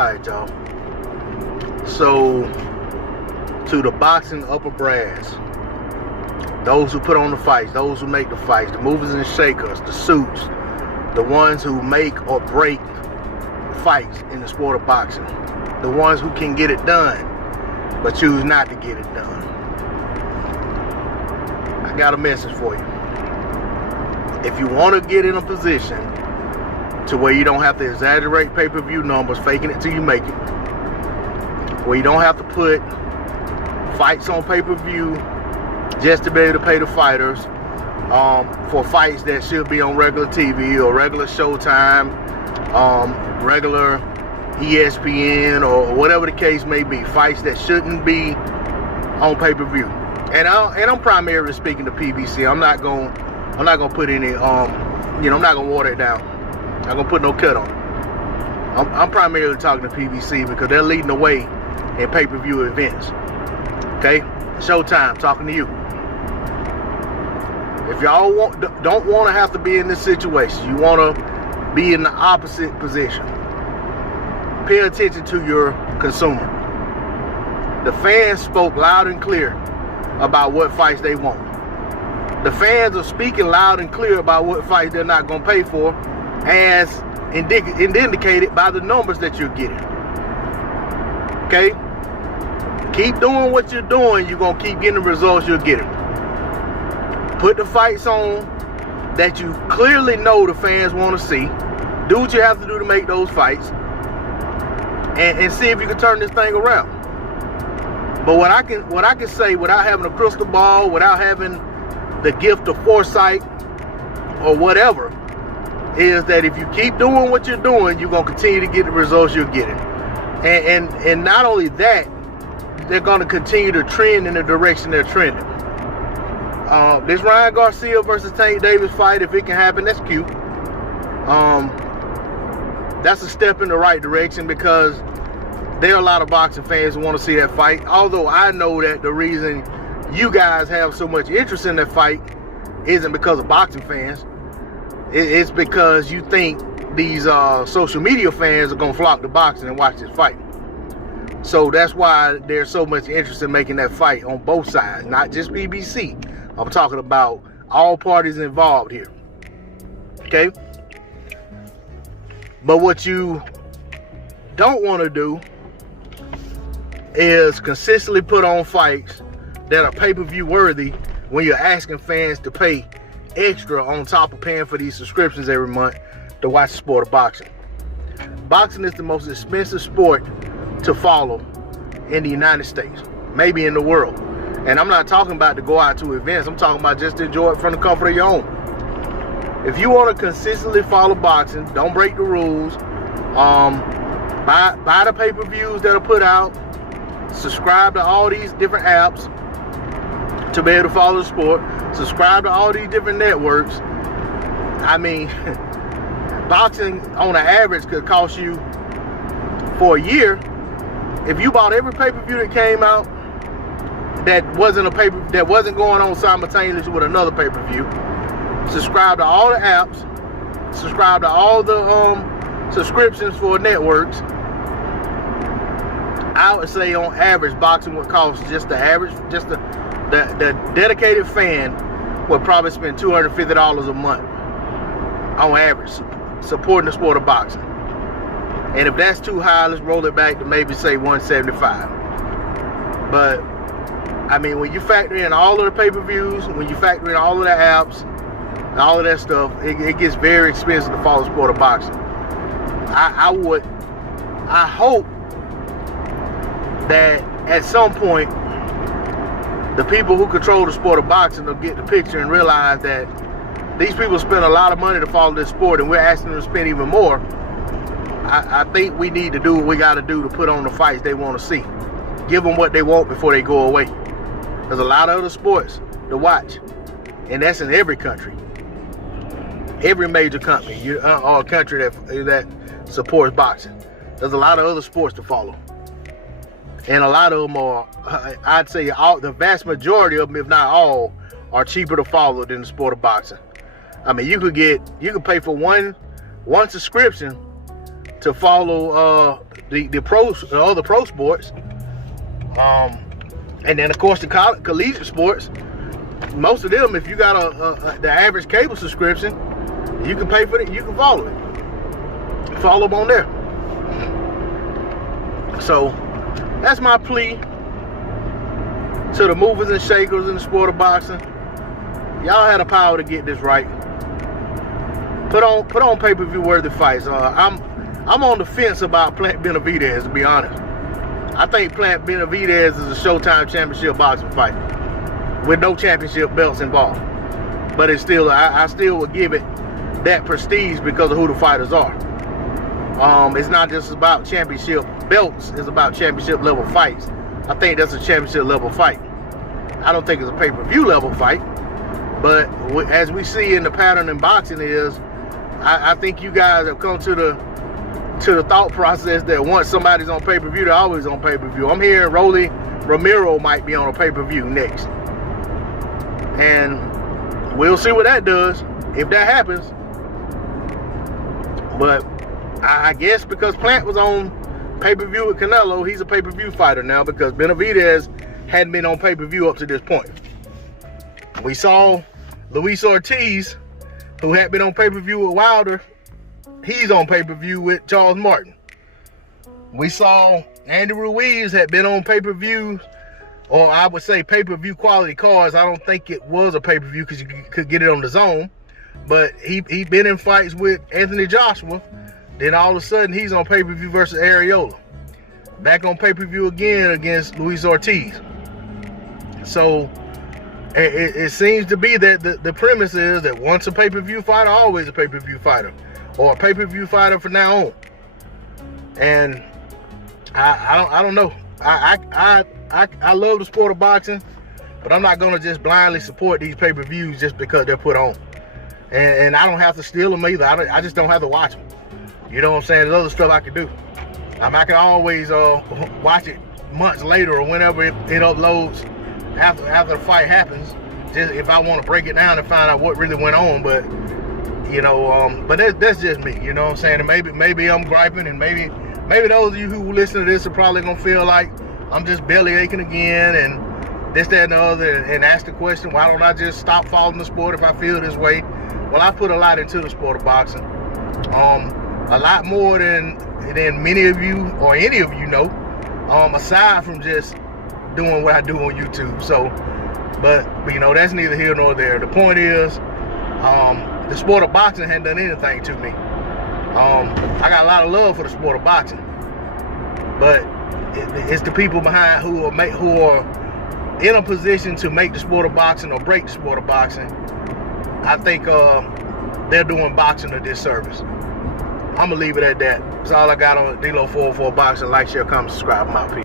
Alright, y'all. So, to the boxing upper brass, those who put on the fights, those who make the fights, the movers and shakers, the suits, the ones who make or break fights in the sport of boxing, the ones who can get it done but choose not to get it done. I got a message for you. If you want to get in a position to where you don't have to exaggerate pay-per-view numbers, faking it till you make it, where you don't have to put fights on pay-per-view just to be able to pay the fighters for fights that should be on regular TV or regular Showtime, regular ESPN, or whatever the case may be, fights that shouldn't be on pay-per-view. And I'm primarily speaking to PBC. I'm not gonna put any I'm not gonna water it down. I'm not gonna put no cut on it. I'm primarily talking to PBC because they're leading the way in pay-per-view events. Okay, Showtime, talking to you. If y'all don't want to have to be in this situation, you want to be in the opposite position, pay attention to your consumer. The fans spoke loud and clear about what fights they want. The fans are speaking loud and clear about what fights they're not going to pay for, as indicated by the numbers that you're getting. Okay? Keep doing what you're doing, you're going to keep getting the results you're getting. Put the fights on that you clearly know the fans want to see. Do what you have to do to make those fights, and see if you can turn this thing around. But what I can say without having a crystal ball, without having the gift of foresight or whatever, is that if you keep doing what you're doing, you're going to continue to get the results you're getting. And not only that, they're going to continue to trend in the direction they're trending. This Ryan Garcia versus Tank Davis fight, if it can happen, that's cute. That's a step in the right direction, because there are a lot of boxing fans who want to see that fight. Although I know that the reason you guys have so much interest in that fight isn't because of boxing fans. It's because you think these social media fans are going to flock to boxing and watch this fight. So that's why there's so much interest in making that fight on both sides, not just PBC. I'm talking about all parties involved here. Okay? But what you don't want to do is consistently put on fights that are pay-per-view worthy when you're asking fans to pay extra on top of paying for these subscriptions every month to watch the sport of boxing. Boxing is the most expensive sport to follow in the United States, maybe in the world. And I'm not talking about to go out to events. I'm talking about just to enjoy it from the comfort of your home. If you want to consistently follow boxing, don't break the rules. Buy the pay-per-views that are put out. Subscribe to all these different apps to be able to follow the sport. Subscribe to all these different networks. I mean, boxing on an average could cost you, for a year, if you bought every pay-per-view that came out that wasn't going on simultaneously with another pay-per-view, subscribe to all the apps, subscribe to all the subscriptions for networks, I would say on average boxing would cost the dedicated fan would probably spend $250 a month on average supporting the sport of boxing. And if that's too high, let's roll it back to maybe say $175. But I mean, when you factor in all of the pay-per-views, when you factor in all of the apps and all of that stuff, it gets very expensive to follow the sport of boxing. I hope that at some point the people who control the sport of boxing will get the picture and realize that these people spend a lot of money to follow this sport, and we're asking them to spend even more. I think we need to do what we got to do to put on the fights they want to see. Give them what they want before they go away. There's a lot of other sports to watch, and that's in every country, every major company or country that supports boxing. There's a lot of other sports to follow, and a lot of them are, I'd say, the vast majority of them, if not all, are cheaper to follow than the sport of boxing. I mean, you could pay for one subscription to follow other pro sports. And then of course the collegiate sports, most of them, if you got the average cable subscription, you can pay for it, you can follow it. Follow them on there. So that's my plea to the movers and shakers in the sport of boxing. Y'all had the power to get this right. Put on pay-per-view worthy fights. I'm on the fence about Plant Benavidez, to be honest. I think Plant Benavidez is a Showtime championship boxing fight with no championship belts involved. But it's still, I still would give it that prestige because of who the fighters are. It's not just about championship belts, it's about championship level fights. I think that's a championship level fight. I don't think it's a pay-per-view level fight, but as we see in the pattern in boxing is, I think you guys have come to the thought process that once somebody's on pay-per-view, they're always on pay-per-view. I'm hearing Rolly Romero might be on a pay-per-view next. And we'll see what that does, if that happens. But I guess because Plant was on pay-per-view with Canelo, he's a pay-per-view fighter now because Benavidez hadn't been on pay-per-view up to this point. We saw Luis Ortiz, who had been on pay-per-view with Wilder, he's on pay-per-view with Charles Martin. We saw Andy Ruiz had been on pay-per-views, or I would say pay-per-view quality cards. I don't think it was a pay-per-view because you could get it on the zone. But he been in fights with Anthony Joshua. Then all of a sudden he's on pay-per-view versus Areola. Back on pay-per-view again against Luis Ortiz. So it seems to be that the premise is that once a pay-per-view fighter, always a pay-per-view fighter. Or a pay-per-view fighter from now on. And I don't know. I love the sport of boxing, but I'm not gonna just blindly support these pay-per-views just because they're put on. And I don't have to steal them either. I just don't have to watch them. You know what I'm saying? There's other stuff I can do. I can always watch it months later or whenever it uploads after the fight happens, just if I want to break it down and find out what really went on. But you know, but that's just me. You know what I'm saying? And maybe I'm griping, and maybe those of you who listen to this are probably gonna feel like I'm just belly aching again and this, that, and the other, and ask the question, why don't I just stop following the sport if I feel this way? Well, I put a lot into the sport of boxing. A lot more than many of you or any of you know, aside from just doing what I do on YouTube. So, but you know, that's neither here nor there. The point is, the sport of boxing hadn't done anything to me. I got a lot of love for the sport of boxing, but it's the people behind who are in a position to make the sport of boxing or break the sport of boxing. I think they're doing boxing a disservice. I'm gonna leave it at that. That's all I got on D-Lo 404 Boxing. Like, share, comment, subscribe. I'm out. Peace.